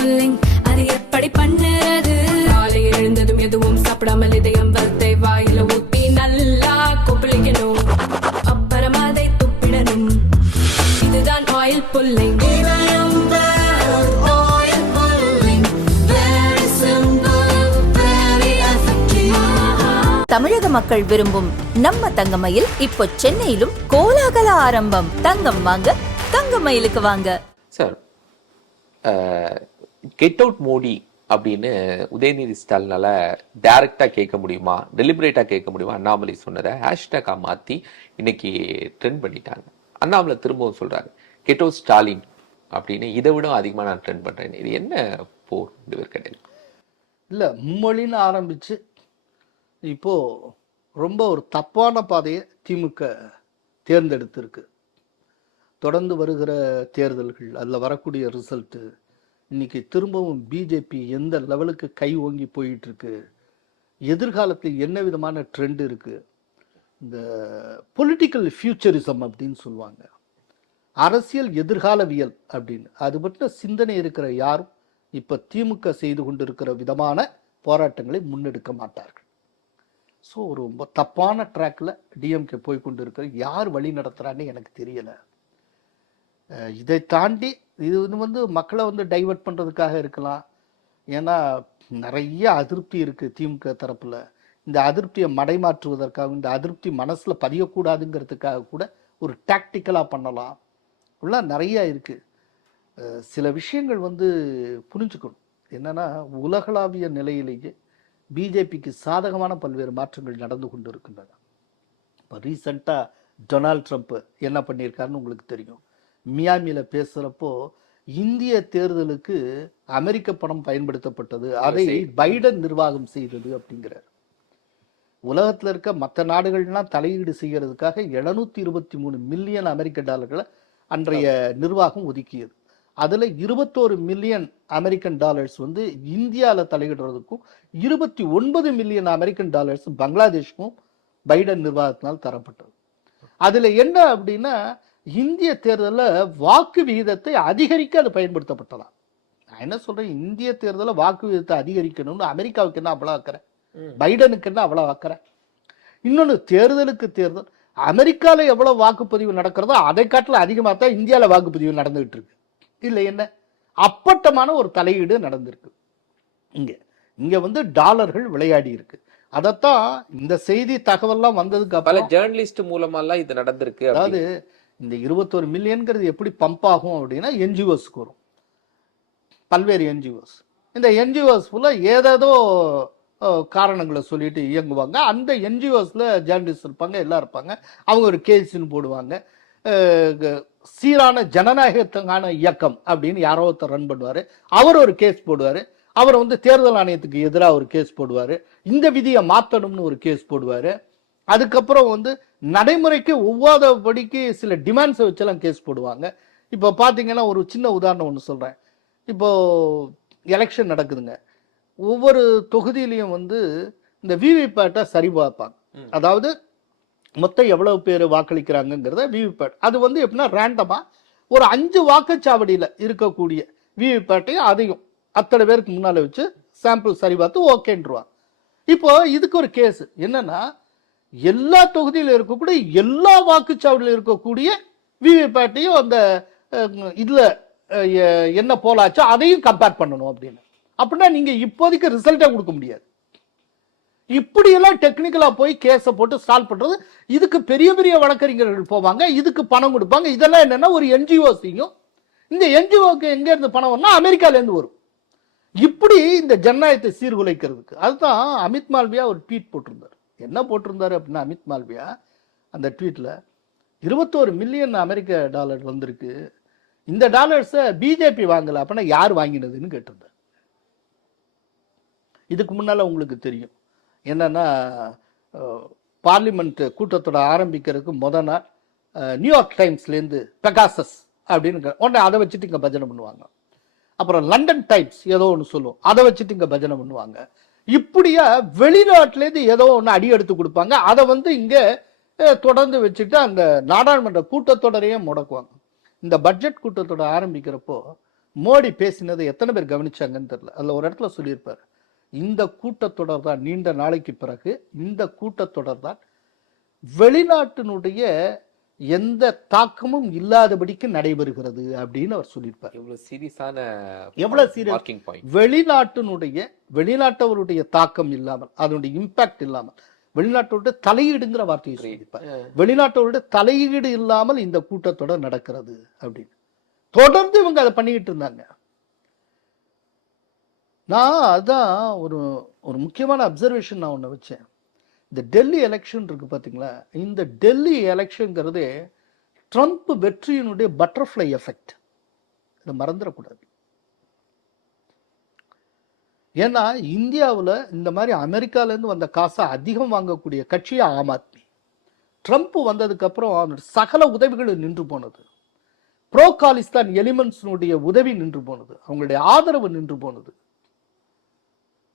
Pulling அது எப்படி பண்ணுறது? காலையில் எழுந்ததும் எதுவும் சாப்பிடாமல் இதயம் வளத்தை வாயில ஊத்தி நல்லா கொப்பளிக்கணும், அப்புறம் அதை துப்பிடணும். இதுதான் ஆயில் புல்லிங். தமிழக மக்கள் விரும்பும் நம்ம தங்கமயில் இப்போ சென்னையிலும் கோலாகல ஆரம்பம். தங்கம் வாங்க தங்கமயிலுக்கு வாங்க. சார், கெட் அவுட் மோடி அப்படின்னு உதயநிதி ஸ்டாலினால டைரக்டா கேட்க முடியுமா, டெலிபரேட்டா கேட்க முடியுமா? அண்ணாமலை சொன்னதை ஹேஷ்டேக்கா மாத்தி இன்னைக்கு ட்ரெண்ட் பண்ணிட்டாங்க. அண்ணாமலை திரும்பவும் சொல்றாரு கெட் அவுட் ஸ்டாலின் அப்படின்னு. இதை விட அதிகமா நான் ட்ரெண்ட் பண்றேன். இது என்ன போர் ரெண்டு பேர் கிடையாது? இல்ல, மும்மொழின்னு ஆரம்பிச்சு இப்போ ரொம்ப ஒரு தப்பான பாதையை திமுக தேர்ந்தெடுத்திருக்கு. தொடர்ந்து வருகிற தேர்தல்கள், அதில் வரக்கூடிய ரிசல்ட்டு, இன்னைக்கு திரும்பவும் பிஜேபி எந்த லெவலுக்கு கை ஓங்கி போயிட்டு இருக்கு, எதிர்காலத்தில் என்ன விதமான ட்ரெண்ட் இருக்கு, இந்த பொலிட்டிக்கல் ஃபியூச்சரிசம் அப்படின்னு சொல்லுவாங்க, அரசியல் எதிர்காலவியல் அப்படின்னு, அது பற்றின சிந்தனை இருக்கிற யாரும் இப்போ திமுக செய்து கொண்டிருக்கிற விதமான போராட்டங்களை முன்னெடுக்க மாட்டார்கள். ஸோ ஒரு ரொம்ப தப்பான ட்ராக்ல டிஎம்கே போய் கொண்டு இருக்கிற, யார் வழி நடத்துகிறான்னு எனக்கு தெரியலை. இதை தாண்டி இது வந்து மக்களை வந்து டைவர்ட் பண்ணுறதுக்காக இருக்கலாம். ஏன்னா நிறைய அதிருப்தி இருக்குது திமுக தரப்பில். இந்த அதிருப்தியை மடைமாற்றுவதற்காக, இந்த அதிருப்தி மனசில் பதியக்கூடாதுங்கிறதுக்காக கூட ஒரு டாக்டிக்கலாக பண்ணலாம். இப்படிலாம் நிறையா இருக்குது. சில விஷயங்கள் வந்து புரிஞ்சுக்கணும். என்னென்னா, உலகளாவிய நிலையிலேயே பிஜேபிக்கு சாதகமான பல்வேறு மாற்றங்கள் நடந்து கொண்டு இருக்கின்றன. இப்போ ரீசெண்டாக டொனால்ட் ட்ரம்ப் என்ன பண்ணியிருக்காருன்னு உங்களுக்கு தெரியும். மியாமியில் பேசுகிறப்போ இந்திய தேர்தலுக்கு அமெரிக்க பணம் பயன்படுத்தப்பட்டது, அதை பைடன் நிர்வாகம் செய்தது அப்படிங்கிறார். உலகத்தில் இருக்க மற்ற நாடுகள்லாம் தலையீடு செய்கிறதுக்காக 723 மில்லியன் அமெரிக்க டாலர்களை அன்றைய நிர்வாகம் ஒதுக்கியது. அதில் 21 மில்லியன் அமெரிக்கன் டாலர்ஸ் வந்து இந்தியாவில் தலையிடுறதுக்கும் 29 மில்லியன் அமெரிக்கன் டாலர்ஸ் பங்களாதேஷுக்கும் பைடன் நிர்வாகத்தினால் தரப்பட்டது. அதில் என்ன அப்படின்னா, இந்திய தேர்தலில் வாக்கு விகிதத்தை அதிகரிக்க அது பயன்படுத்தப்பட்டலாம். நான் என்ன சொல்கிறேன், இந்திய தேர்தலில் வாக்கு விகிதத்தை அதிகரிக்கணும்னு அமெரிக்காவுக்கு என்ன அவ்வளோ ஆக்கிறேன், பைடனுக்கு என்ன அவ்வளோ ஆக்கிறேன். இன்னொன்று, தேர்தலுக்கு தேர்தல் அமெரிக்காவில் எவ்வளோ வாக்குப்பதிவு நடக்கிறதோ அதை காட்டில் அதிகமாக தான் இந்தியாவில் வாக்குப்பதிவு நடந்துகிட்டு இருக்கு. இல்லை, என்ன அப்பட்டமான ஒரு தலையீடு நடந்திருக்கு. இங்க வந்து டாலர்கள் விளையாடி இருக்கு. அதத்தான் இந்த செய்தி தகவல்லாம் வந்ததுக்கு பல ஜேர்னலிஸ்ட் மூலமாலாம் இது நடந்திருக்கு. அதாவது இந்த 21 மில்லியன்கிறது எப்படி பம்ப் ஆகும் அப்படின்னா, என்ஜிஓஸ்க்கு வரும். பல்வேறு என்ஜிஓஸ், இந்த என்ஜிஓஸ் ஃபுல்லா ஏதேதோ காரணங்களை சொல்லிட்டு இயங்குவாங்க. அந்த என்ஜிஓஸ்ல ஜேர்னலிஸ்ட் இருப்பாங்க, எல்லாம் இருப்பாங்க. அவங்க ஒரு கேஸ்ன்னு போடுவாங்க. சீரான ஜனநாயகத்துக்கான இயக்கம் அப்படின்னு யாரோ ஒருத்தர் ரன் பண்ணுவாரு, அவர் ஒரு கேஸ் போடுவாரு. அவர் வந்து தேர்தல் ஆணையத்துக்கு எதிராக ஒரு கேஸ் போடுவாரு, இந்த விதியை மாற்றணும்னு ஒரு கேஸ் போடுவாரு. அதுக்கப்புறம் வந்து நடைமுறைக்கு ஒவ்வாதபடிக்கு சில டிமாண்ட்ஸை வச்செல்லாம் கேஸ் போடுவாங்க. இப்போ பார்த்தீங்கன்னா, ஒரு சின்ன உதாரணம் ஒன்று சொல்கிறேன். இப்போ எலெக்ஷன் நடக்குதுங்க. ஒவ்வொரு தொகுதியிலையும் வந்து இந்த விவிபேட்டை சரி பார்ப்பாங்க. அதாவது மொத்தம் எவ்வளவு பேர் வாக்களிக்கிறாங்கிறத விவிபேட், அது வந்து எப்படின்னா ரேண்டமாக ஒரு 5 வாக்குச்சாவடியில் இருக்கக்கூடிய விவிபேட்டையும் அதையும் அத்தனை பேருக்கு முன்னால் வச்சு சாம்பிள் சரி பார்த்து ஓகேன்றுவாங்க. இப்போ இதுக்கு ஒரு கேஸ் என்னன்னா, எல்லா தொகுதியில் இருக்கக்கூடிய எல்லா வாக்குச்சாவடியில் இருக்கக்கூடிய விவிபேட்டையும் அந்த இதில் என்ன போலாச்சோ அதையும் கம்பேர் பண்ணணும் அப்படின்னு. அப்படின்னா நீங்கள் இப்போதைக்கு ரிசல்ட்டே கொடுக்க முடியாது. இப்படியெல்லாம் டெக்னிக்கலா போய் கேஸை போட்டு சால்வ் பண்றது, இதுக்கு பெரிய பெரிய வழக்கறிஞர்கள் போவாங்க, இதுக்கு பணம் கொடுப்பாங்க. இதெல்லாம் என்னன்னா ஒரு என்ஜிஓ செய்யும். இந்த என்ஜிஓக்கு எங்க இருந்து பணம் வரும்னா அமெரிக்கால இருந்து வரும். இப்படி இந்த ஜனநாயகத்தை சீர்குலைக்கிறதுக்கு. அதுதான் அமித் மால்வியா ஒரு ட்வீட் போட்டிருந்தார். என்ன போட்டிருந்தாரு அப்படின்னா, அமித் மால்வியா அந்த ட்வீட்ல 21 மில்லியன் அமெரிக்க டாலர் வந்திருக்கு, இந்த டாலர்ஸை பிஜேபி வாங்கல, அப்படின்னா யார் வாங்கினதுன்னு கேட்டிருந்தார். இதுக்கு முன்னால உங்களுக்கு தெரியும் என்னன்னா, பார்லிமெண்ட் கூட்டத்தோட ஆரம்பிக்கிறதுக்கு முத நாள் நியூயார்க் டைம்ஸ்லேருந்து பெகாசஸ் அப்படின்னு உடனே அதை வச்சுட்டு இங்கே பஜனை பண்ணுவாங்க. அப்புறம் லண்டன் டைம்ஸ் ஏதோ ஒன்று சொல்லுவோம், அதை வச்சுட்டு இங்கே பஜனை பண்ணுவாங்க. இப்படியா வெளிநாட்டிலேருந்து ஏதோ ஒன்று அடி எடுத்து கொடுப்பாங்க, அதை வந்து இங்கே தொடர்ந்து வச்சுட்டு அந்த நாடாளுமன்ற கூட்டத்தொடரையே முடக்குவாங்க. இந்த பட்ஜெட் கூட்டத்தொடர் ஆரம்பிக்கிறப்போ மோடி பேசினதை எத்தனை பேர் கவனிச்சாங்கன்னு தெரியல. அதுல ஒரு இடத்துல சொல்லியிருப்பார், இந்த கூட்டத்தொடர் தான் நீண்ட நாளைக்கு பிறகு இந்த கூட்டத்தொடர் தான் வெளிநாட்டினுடைய எந்த தாக்கமும் இல்லாதபடிக்கு நடைபெறுகிறது அப்படின்னு அவர் சொல்லியிருப்பார். எவ்வளவு சீரியஸான எவ்வளவு சீரியஸ், மார்க்கிங் பாயிண்ட். வெளிநாட்டவருடைய தாக்கம் இல்லாமல், அதனுடைய இம்பாக்ட் இல்லாமல், வெளிநாட்டோட தலையீடுங்கிற வார்த்தையை சொல்லியிருப்பார். வெளிநாட்டோட தலையீடு இல்லாமல் இந்த கூட்டத்தொடர் நடக்கிறது அப்படின்னு தொடர்ந்து இவங்க அதை பண்ணிக்கிட்டு இருந்தாங்க. நான் அதான் ஒரு முக்கியமான அப்சர்வேஷன் நான் ஒன்று வச்சேன். இந்த டெல்லி எலெக்ஷன் இருக்கு பார்த்தீங்களா, இந்த டெல்லி எலெக்ஷன்ங்கிறது ட்ரம்ப் வெற்றியினுடைய பட்டர்ஃப்ளை எஃபெக்ட். இதை மறந்துடக்கூடாது. ஏன்னா இந்தியாவில் இந்த மாதிரி அமெரிக்காவிலேருந்து வந்த காசை அதிகம் வாங்கக்கூடிய கட்சியை ஆம் ஆத்மி. ட்ரம்ப் வந்ததுக்கு அப்புறம் சகல உதவிகளும் நின்று போனது. ப்ரோ காலிஸ்தான் எலிமெண்ட்ஸினுடைய உதவி நின்று போனது, அவங்களுடைய ஆதரவு நின்று போனது.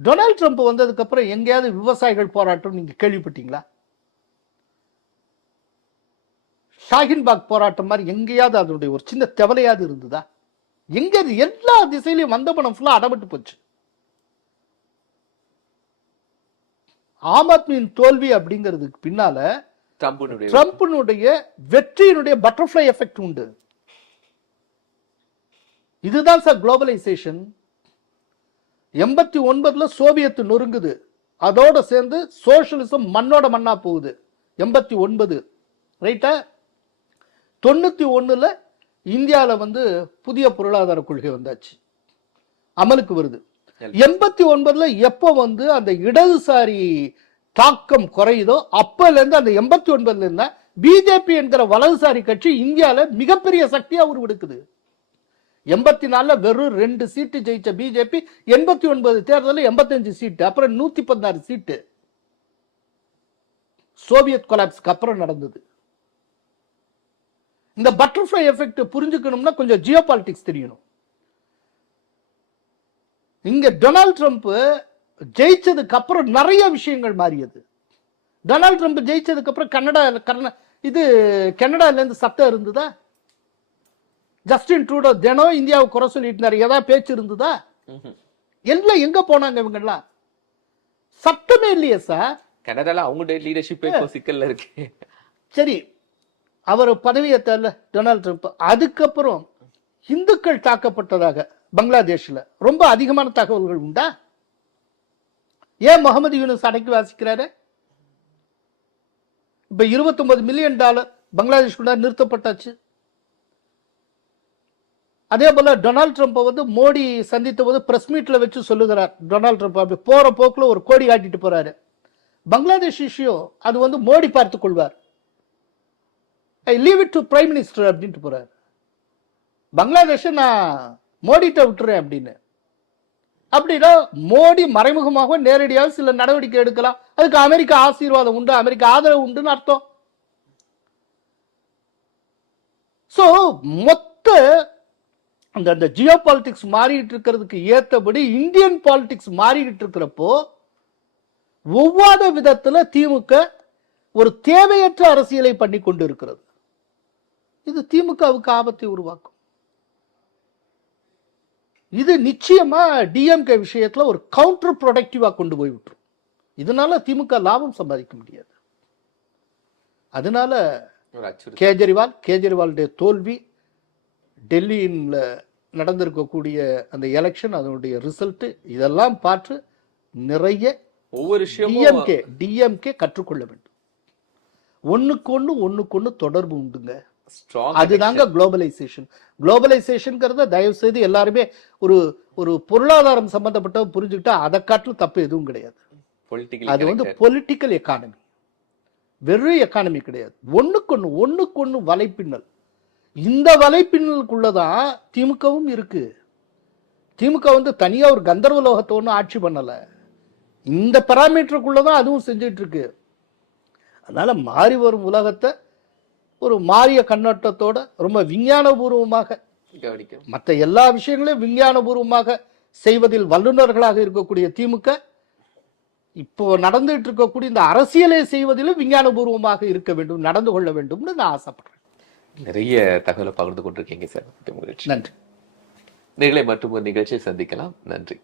டொனால்ட் ட்ரம்ப் வந்ததுக்கு அப்புறம் எங்கேயாவது விவசாயிகள் போராட்டம் நீங்க கேள்விப்பட்டீங்களா? ஷாஹின்பாக் போராட்டம் மாதிரி எங்கேயாவது அதனுடைய ஒரு சின்ன தெவலையாவது இருந்ததா? எங்க எல்லா திசையிலையும் வந்த பணம் ஃபுல்லா அடப்பட்டு போச்சு. ஆம் ஆத்மியின் தோல்வி அப்படிங்கிறதுக்கு பின்னால ட்ரம்பினுடைய வெற்றியினுடைய பட்டர்ஃப்ளை எஃபெக்ட் உண்டு. இதுதான் சார் குளோபலைசேஷன். 89 சோவியத் நொறுங்குது, அதோட சேர்ந்து சோசியலிசம் மண்ணோட மண்ணா போகுது. 89 ரைட்டா. 91 இந்தியாவில் புதிய பொருளாதார கொள்கை வந்தாச்சு, அமலுக்கு வருது. 89 எப்போ அந்த இடதுசாரி தாக்கம் குறையுதோ அப்பல இருந்து, அந்த 89 இருந்தா பிஜேபி என்கிற வலதுசாரி கட்சி இந்தியாவில் மிகப்பெரிய சக்தியா உருவெடுக்குது. 84 வெறும் 2 சீட்டு ஜெயிச்ச பிஜேபி 89 தேர்தலில் 85 சீட்டு, அப்புறம் 116 சீட்டு. சோவியத் கொலாப்ஸ்க்கு அப்புறம் நடந்தது. இந்த பட்டர்ஃப்ளை எஃபெக்ட் புரிஞ்சுக்கணும்னா கொஞ்சம் ஜியோ பாலிடிக்ஸ் தெரியணும். இங்க டொனால்ட் ட்ரம்ப் ஜெயிச்சதுக்கு அப்புறம் நிறைய விஷயங்கள் மாறியது. டொனால்ட் ட்ரம்ப் ஜெயிச்சதுக்கு அப்புறம் கனடால இருந்து சட்டம் இருந்ததா? ஜஸ்டின் ட்ரூடோ தினம் இந்தியாவை குறை சொல்லிட்டு இருந்தாரு, ஏதாவது பேச்சு இருந்ததா? எல்லாம் எங்க போனாங்க இவங்கெல்லாம்? சட்டமே இல்லையே சார். கனடால அவங்களுடைய லீடர்ஷிப் சிக்கல்ல இருக்கு. சரி, அவர் பதவியேற்ற டொனால்ட் ட்ரம்ப் அதுக்கப்புறம் இந்துக்கள் தாக்கப்பட்டதாக பங்களாதேஷ்ல ரொம்ப அதிகமான தகவல்கள் உண்டா? ஏன் முகமது யூனுஸ் அடக்கி வாசிக்கிறாரு? இப்ப $29 மில்லியன் பங்களாதேஷ் நிறுத்தப்பட்டாச்சு. அதே போல டொனால்ட் ட்ரம்ப் மோடி சந்தித்த போது பிரஸ் மீட்ல வச்சு சொல்லுகிறார். டொனால்ட் ட்ரம்ப் அப்படி போற போக்குல ஒரு கோடி காட்டிட்டு போறாரு. பங்களாதேஷ் இஷ்யூ அது மோடி பார்த்துக் கொள்வார், I leave it to prime minister அப்படின்ட்டு போறாரு. பங்களாதேஷ நான் மோடிட்ட விட்டுறேன் அப்படின்னு. அப்படின்னா மோடி மறைமுகமாக நேரடியாக சில நடவடிக்கை எடுக்கலாம். அதுக்கு அமெரிக்கா ஆசீர்வாதம் உண்டு, அமெரிக்கா ஆதரவு உண்டுன்னு அர்த்தம். சோ மொத்த அந்த ஜியோ பாலிடிக்ஸ் மாறிட்டு இருக்கிறதுக்கு ஏற்றபடி இந்தியன் பாலிடிக்ஸ் மாறிட்டு இருக்கிறப்போ ஒவ்வாத விதத்துல திமுக ஒரு தேவையற்ற அரசியலை பண்ணி கொண்டு இருக்கிறது. இது திமுகவுக்கு ஆபத்தை உருவாக்கும். இது நிச்சயமா டிஎம்கே விஷயத்துல ஒரு கவுண்டர் ப்ரொடக்டிவா கொண்டு போய் விட்டுரும். இதனால திமுக லாபம் சம்பாதிக்க முடியாது. அதனால கேஜரிவாலுடைய தோல்வி, டெல்லியில நடந்திருக்கக்கூடிய அந்த எலெக்ஷன், அதனுடைய ரிசல்ட், இதெல்லாம் பார்த்து நிறைய ஒவ்வொரு டிஎம்கே கற்றுக்கொள்ள வேண்டும். ஒண்ணுக்கு தொடர்பு உண்டுங்க. அதுதாங்க குளோபலைசேஷன். குளோபலைசேஷன் தயவு செய்து எல்லாருமே ஒரு பொருளாதாரம் சம்பந்தப்பட்ட புரிஞ்சுக்கிட்டா அதை காட்டிலும் தப்பு எதுவும் கிடையாது. அது பொலிட்டிக்கல் எக்கானமி, வெறும் எக்கானமி கிடையாது. ஒண்ணுக்கு வலைப்பின்னல். இந்த வலைப்பின்னலுக்குள்ளதான் திமுகவும் இருக்கு. திமுக தனியா ஒரு கந்தர்வ லோகத்தை ஒன்றும் ஆட்சி பண்ணல, இந்த பராமீட்டருக்குள்ளதான் அதுவும் செஞ்சிட்டு இருக்கு. அதனால மாறி வரும் உலகத்தை ஒரு மாறிய கண்ணோட்டத்தோட ரொம்ப விஞ்ஞானபூர்வமாக மற்ற எல்லா விஷயங்களையும் விஞ்ஞானபூர்வமாக செய்வதில் வல்லுநர்களாக இருக்கக்கூடிய திமுக இப்போ நடந்துட்டு இருக்கக்கூடிய இந்த அரசியலை செய்வதிலும் விஞ்ஞானபூர்வமாக இருக்க வேண்டும், நடந்து கொள்ள வேண்டும்னு நான் ஆசைப்படுறேன். நிறைய தகவலை பகிர்ந்து கொண்டிருக்கீங்க சார். நன்றி. நேர்களை மற்றும் ஒரு நிகழ்ச்சியை சந்திக்கலாம். நன்றி.